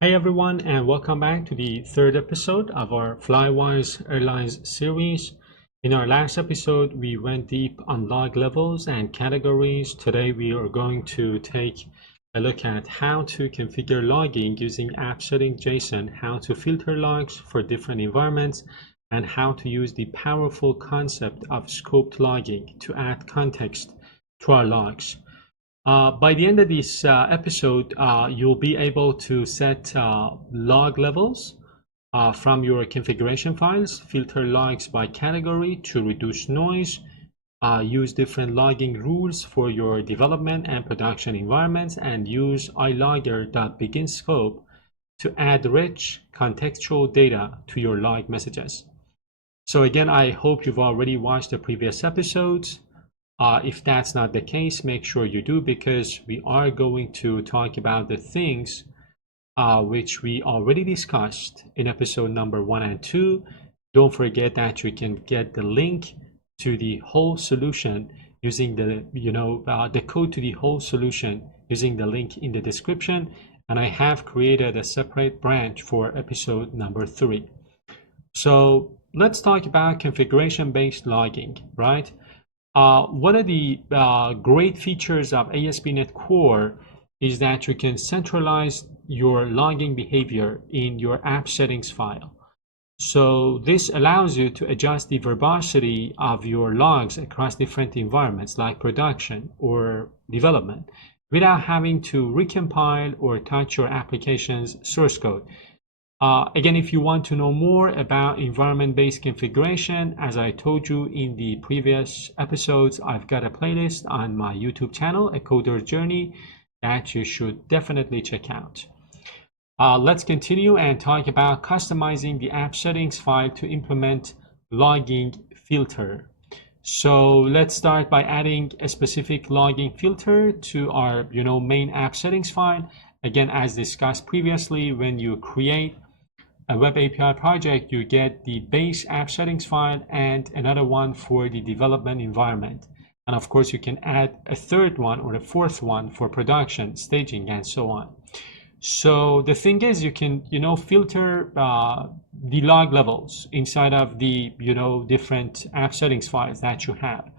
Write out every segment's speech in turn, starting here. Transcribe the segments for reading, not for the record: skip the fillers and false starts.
Hey everyone, and welcome back to the third episode of our Flywise Airlines series. In our last episode, we went deep on log levels and categories. Today, we are going to take a look at how to configure logging using app settings JSON, how to filter logs for different environments, and how to use the powerful concept of scoped logging to add context to our logs. By the end of this episode, you'll be able to set log levels from your configuration files, filter logs by category to reduce noise, use different logging rules for your development and production environments, and use ilogger.beginScope to add rich contextual data to your log messages. So again, I hope you've already watched the previous episodes. If that's not the case, make sure you do, because we are going to talk about the things which we already discussed in episode number 1 and 2. Don't forget that you can get the link to the whole solution using the code to the whole solution using the link in the description. And I have created a separate branch for episode number 3. So let's talk about configuration-based logging, right? One of the great features of ASP.NET Core is that you can centralize your logging behavior in your app settings file. So this allows you to adjust the verbosity of your logs across different environments like production or development without having to recompile or touch your application's source code. Again, if you want to know more about environment-based configuration, as I told you in the previous episodes, I've got a playlist on my YouTube channel, A Coder's Journey, that you should definitely check out. Let's continue and talk about customizing the app settings file to implement logging filter. So let's start by adding a specific logging filter to our main app settings file. Again, as discussed previously, when you create a web API project, you get the base app settings file and another one for the development environment. And of course, you can add a third one or a fourth one for production, staging, and so on. So the thing is, you can, filter the log levels inside of the, different app settings files that you have.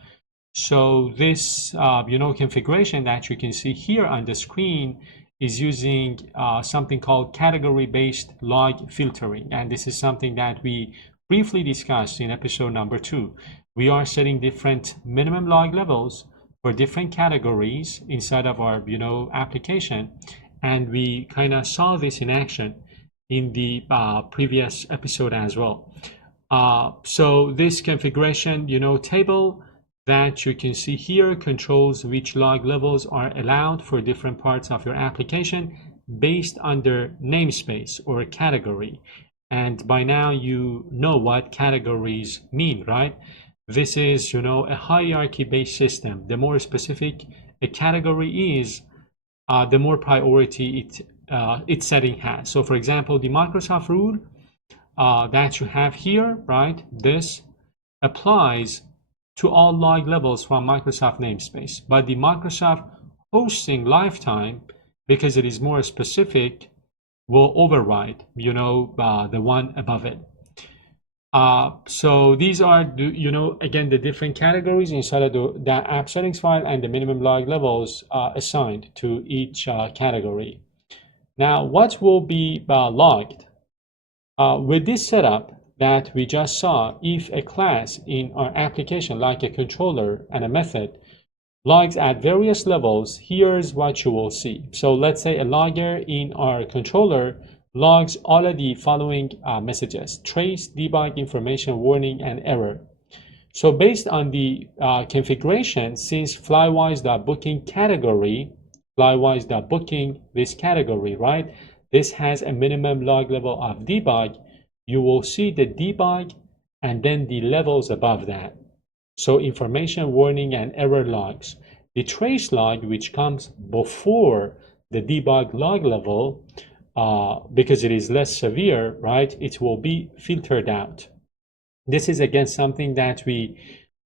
So this, configuration that you can see here on the screen is using something called category-based log filtering. And this is something that we briefly discussed in episode number 2. We are setting different minimum log levels for different categories inside of our application. And we kind of saw this in action in the previous episode as well. So this configuration table that you can see here controls which log levels are allowed for different parts of your application based on their namespace or category. And by now you know what categories mean, right? This is, a hierarchy-based system. The more specific a category is, the more priority its setting has. So for example, the Microsoft rule that you have here, right? This applies to all log levels from Microsoft namespace, but the Microsoft hosting lifetime, because it is more specific, will override, the one above it. So these are, again, the different categories inside of that app settings file and the minimum log levels assigned to each category. Now, what will be logged? With this setup that we just saw, if a class in our application, like a controller and a method, logs at various levels, here's what you will see. So let's say a logger in our controller logs all of the following messages: trace, debug, information, warning, and error. So based on the configuration, since flywise.booking category, flywise.booking this category, right? This has a minimum log level of debug. You will see the debug and then the levels above that. So information, warning, and error logs. The trace log, which comes before the debug log level, because it is less severe, right? It will be filtered out. This is again something that we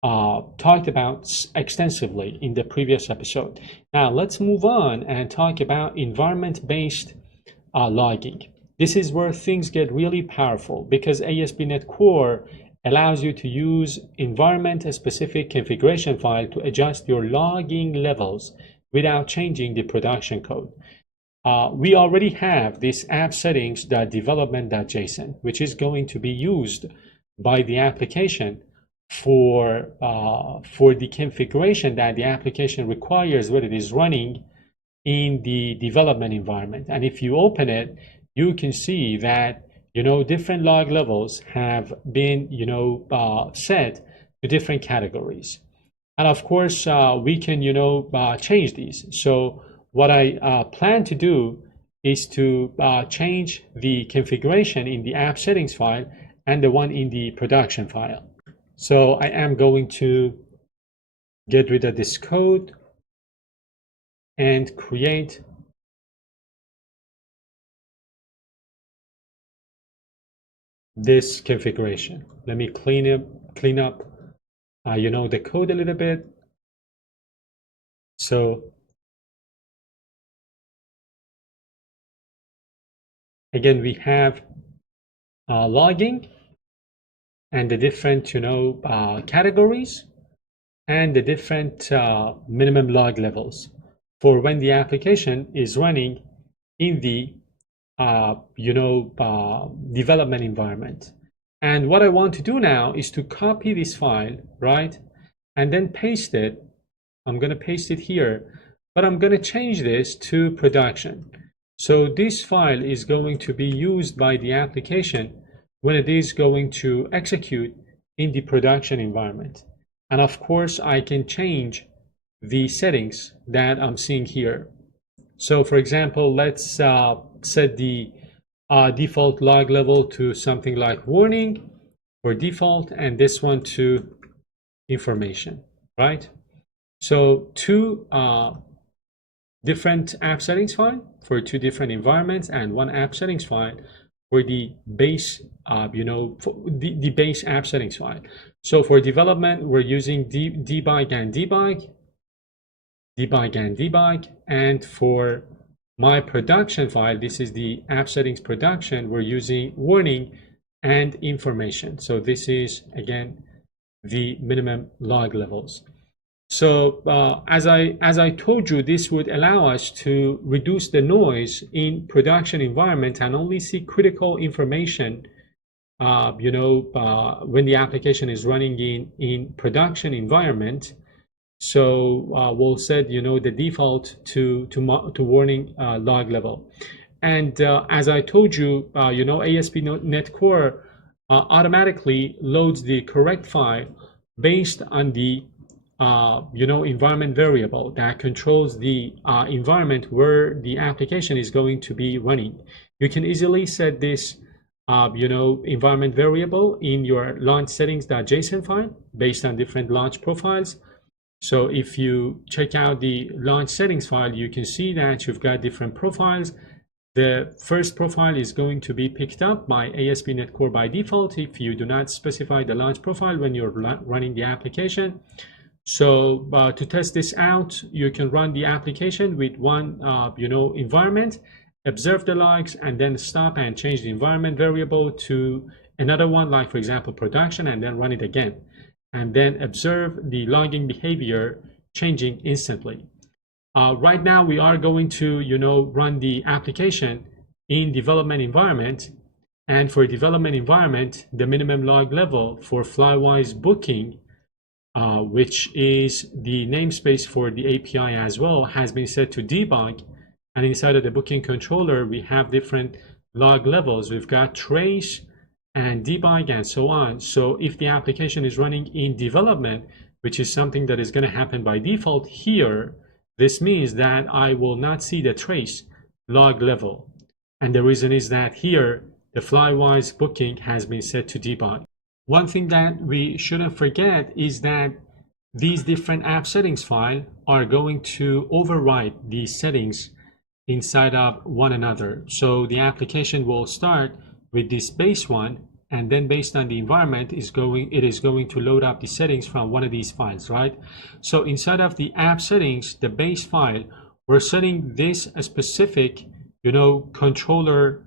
talked about extensively in the previous episode. Now let's move on and talk about environment-based logging. This is where things get really powerful because ASP.NET Core allows you to use environment-specific configuration file to adjust your logging levels without changing the production code. We already have this app settings.development.json, which is going to be used by the application for the configuration that the application requires when it is running in the development environment. And if you open it, you can see that different log levels have been set to different categories. And of course, we can change these. So what I plan to do is to change the configuration in the app settings file and the one in the production file. So I am going to get rid of this code and create this configuration. Let me clean up the code a little bit. So again, we have logging and the different categories and the different minimum log levels for when the application is running in the development environment. And what I want to do now is to copy this file, right? And then paste it. I'm going to paste it here, but I'm going to change this to production. So this file is going to be used by the application when it is going to execute in the production environment. And of course, I can change the settings that I'm seeing here. So for example, let's set the default log level to something like warning for default, and this one to information, right? So two different app settings file for two different environments and one app settings file for the base, the base app settings file. So for development, we're using debug and debug, and for my production file, this is the app settings production, we're using warning and information. So this is again the minimum log levels. So as I told you, this would allow us to reduce the noise in production environment and only see critical information when the application is running in production environment. So we'll set the default to warning log level. And as I told you, ASP.NET Core automatically loads the correct file based on the environment variable that controls the environment where the application is going to be running. You can easily set this environment variable in your launch settings.json file based on different launch profiles. So if you check out the launch settings file, you can see that you've got different profiles. The first profile is going to be picked up by ASP.NET Core by default if you do not specify the launch profile when you're running the application. So to test this out, you can run the application with one environment, observe the logs, and then stop and change the environment variable to another one, like for example production, and then run it again. And then observe the logging behavior changing instantly. Right now, we are going to run the application in development environment. And for development environment, the minimum log level for Flywise booking, which is the namespace for the API as well, has been set to debug. And inside of the booking controller, we have different log levels. We've got trace and debug and so on. So if the application is running in development, which is something that is going to happen by default here, this means that I will not see the trace log level. And the reason is that here, the Flywise booking has been set to debug. One thing that we shouldn't forget is that these different app settings file are going to override these settings inside of one another. So the application will start with this base one, and then based on the environment it is going to load up the settings from one of these files, right? So inside of the app settings, the base file, we're setting this specific controller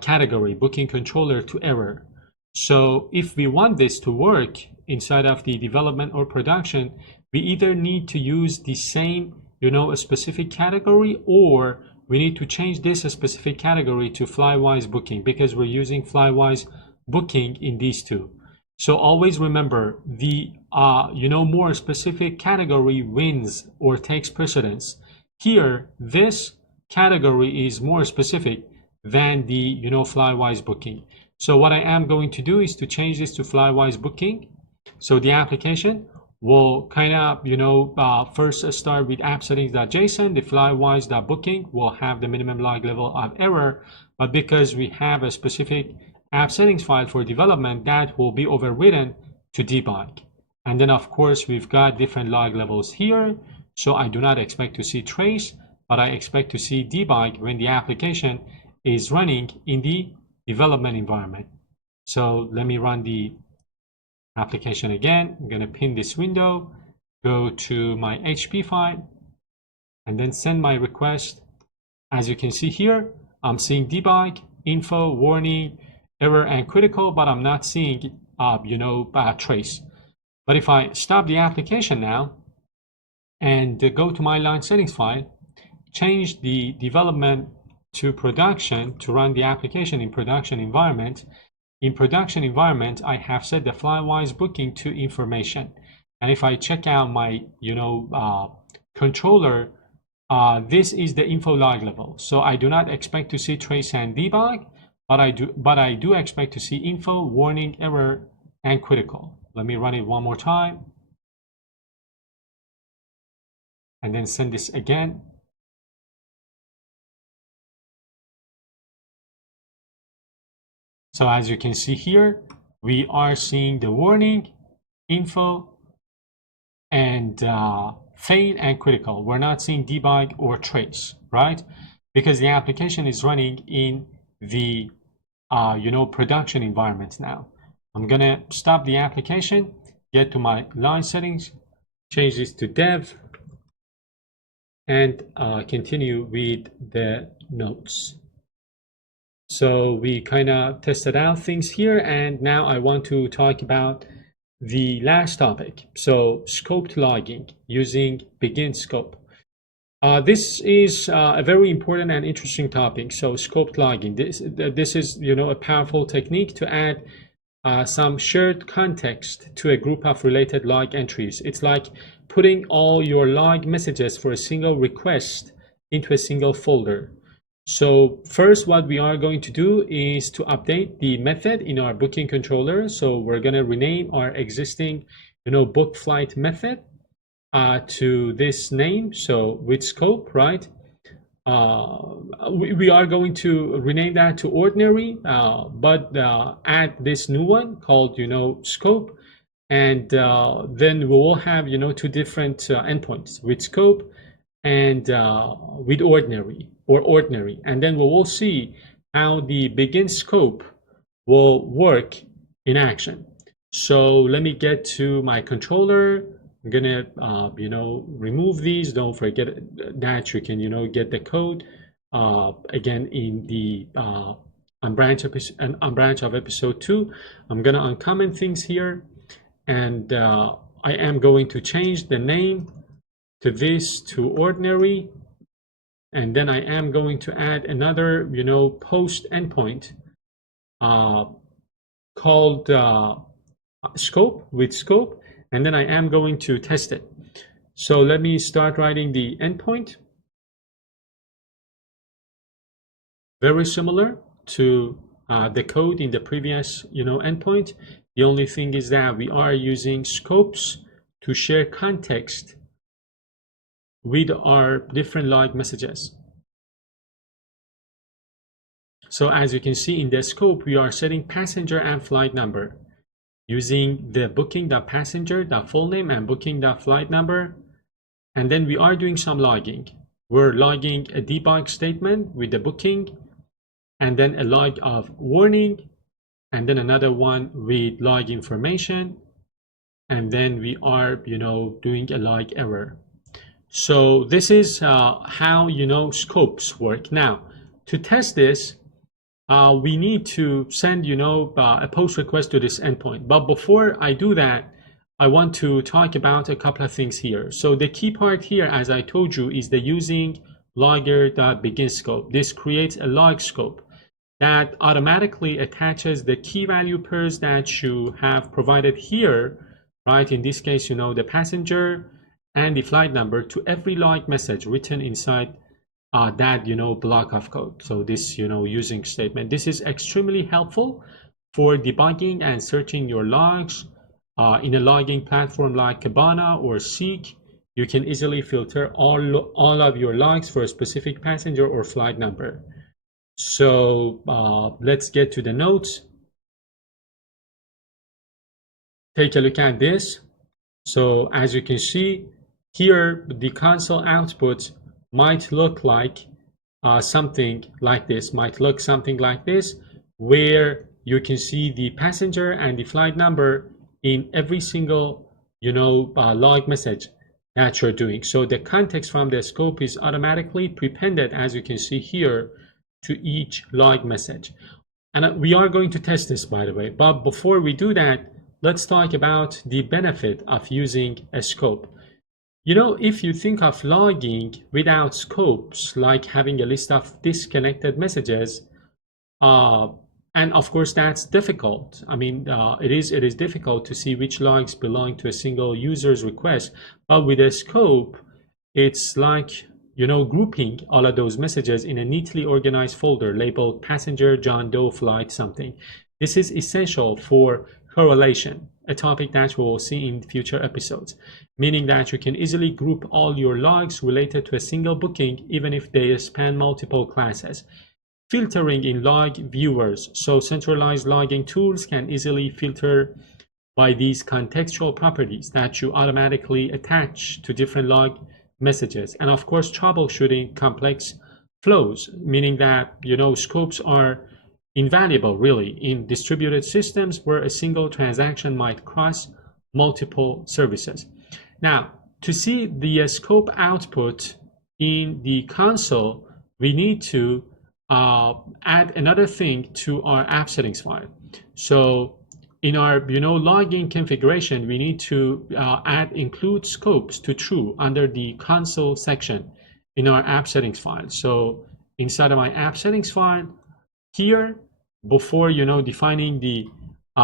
category, booking controller to error. So if we want this to work inside of the development or production, we either need to use the same, a specific category, or we need to change this specific category to Flywise booking, because we're using Flywise booking in these two. So always remember, the more specific category wins or takes precedence. Here, this category is more specific than the Flywise booking. So what I am going to do is to change this to Flywise booking. So the application will kind of first start with app settings.json. The Flywise.booking will have the minimum log level of error, but because we have a specific app settings file for development, that will be overwritten to debug. And then of course we've got different log levels here. So I do not expect to see trace, but I expect to see debug when the application is running in the development environment. So let me run the application again. I'm going to pin this window, go to my HP file, and then send my request. As you can see here, I'm seeing debug, info, warning, error, and critical, but I'm not seeing trace. But if I stop the application now and go to my line settings file, change the development to production to run the application in production environment. In production environment, I have set the Flywise booking to information. And if I check out my controller, this is the info log level. So I do not expect to see trace and debug, but I do expect to see info, warning, error, and critical. Let me run it one more time. And then send this again. So as you can see here, we are seeing the warning, info, and fail and critical. We're not seeing debug or trace, right? Because the application is running in the production environment now. I'm gonna stop the application, get to my line settings, change this to dev, and continue with the notes. So we kind of tested out things here, and now I want to talk about the last topic. So scoped logging using begin scope. This is a very important and interesting topic. So scoped logging. This is a powerful technique to add some shared context to a group of related log entries. It's like putting all your log messages for a single request into a single folder. So first, what we are going to do is to update the method in our booking controller. So we're going to rename our existing, book flight method to this name. So with scope, right? We are going to rename that to ordinary, but add this new one called, scope. And then we will have, two different endpoints with scope and with ordinary. And then we will see how the begin scope will work in action. So let me get to my controller. I'm gonna remove these. Don't forget that you can get the code again in the on branch of episode 2. I'm gonna uncomment things here, and I am going to change the name to this to ordinary, and then I am going to add another post endpoint called scope with scope, and then I am going to test it. So let me start writing the endpoint. Very similar to the code in the previous endpoint. The only thing is that we are using scopes to share context with our different log messages. So as you can see in the scope, we are setting passenger and flight number using the booking.passenger.full name and booking.flight number. And then we are doing some logging. We're logging a debug statement with the booking, and then a log of warning, and then another one with log information. And then we are, doing a log error. So this is how scopes work. Now to test this, we need to send, a post request to this endpoint. But before I do that, I want to talk about a couple of things here. So the key part here, as I told you, is the using logger.begin scope. This creates a log scope that automatically attaches the key value pairs that you have provided here, right? In this case, the passenger and the flight number to every log message written inside that block of code. So this using statement, this is extremely helpful for debugging and searching your logs in a logging platform like Kibana or Seek. You can easily filter all of your logs for a specific passenger or flight number. So let's get to the notes. Take a look at this. So as you can see here, the console output might look like something like this, where you can see the passenger and the flight number in every single log message that you're doing. So the context from the scope is automatically prepended, as you can see here, to each log message. And we are going to test this, by the way. But before we do that, let's talk about the benefit of using a scope. If you think of logging without scopes, like having a list of disconnected messages, and of course that's difficult. I mean, it is difficult to see which logs belong to a single user's request. But with a scope, it's like grouping all of those messages in a neatly organized folder labeled passenger John Doe flight something. This is essential for correlation, a topic that we will see in future episodes, meaning that you can easily group all your logs related to a single booking, even if they span multiple classes. Filtering in log viewers. So centralized logging tools can easily filter by these contextual properties that you automatically attach to different log messages. And of course, troubleshooting complex flows, meaning that scopes are invaluable really in distributed systems where a single transaction might cross multiple services. Now, to see the scope output in the console, we need to add another thing to our app settings file. So in our logging configuration, we need to add include scopes to true under the console section in our app settings file. So inside of my app settings file here, before defining the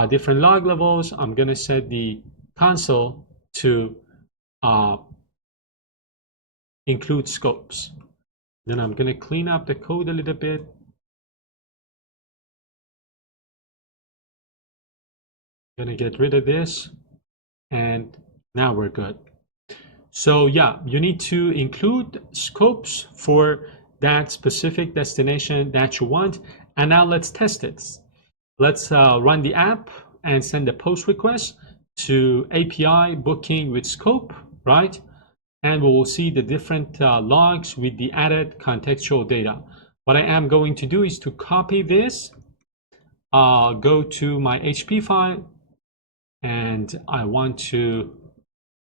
different log levels, I'm going to set the console to include scopes. Then I'm going to clean up the code a little bit. I'm going to get rid of this, and now we're good. So yeah, you need to include scopes for that specific destination that you want. And now let's test it. Let's run the app and send a post request to API booking with scope, right? And we will see the different logs with the added contextual data. What I am going to do is to copy this, go to my HP file, and I want to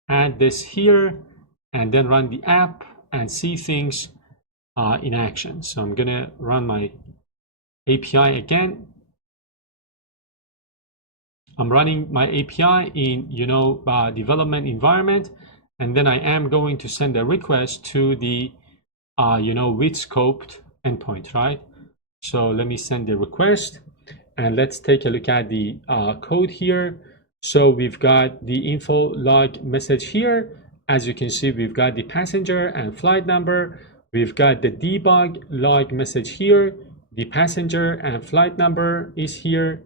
add this here and then run the app and see things in action. So I'm gonna run my API again. I'm running my API in development environment, and then I am going to send a request to the with scoped endpoint, right? So let me send the request, and let's take a look at the code here. So we've got the info log message here. As you can see, we've got the passenger and flight number. We've got the debug log message here. The passenger and flight number is here.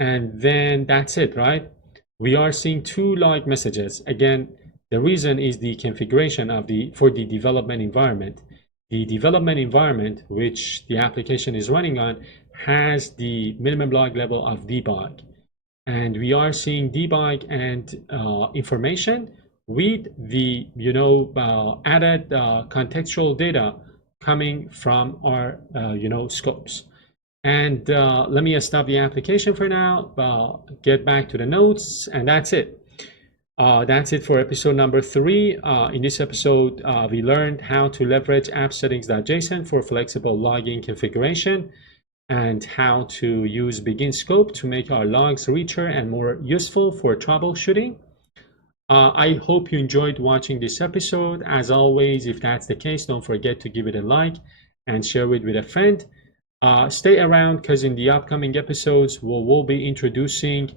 And then that's it, right? We are seeing two log messages. Again, the reason is the configuration for the development environment. The development environment, which the application is running on, has the minimum log level of debug. And we are seeing debug and information with the added contextual data coming from our scopes. And let me stop the application for now, get back to the notes, and that's it. That's it for episode number 3. In this episode, we learned how to leverage app settings.json for flexible logging configuration and how to use begin scope to make our logs richer and more useful for troubleshooting. I hope you enjoyed watching this episode. As always, if that's the case, don't forget to give it a like and share it with a friend. Stay around because in the upcoming episodes, we'll be introducing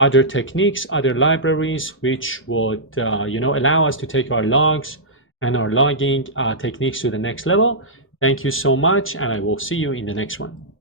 other techniques, other libraries, which would allow us to take our logs and our logging techniques to the next level. Thank you so much, and I will see you in the next one.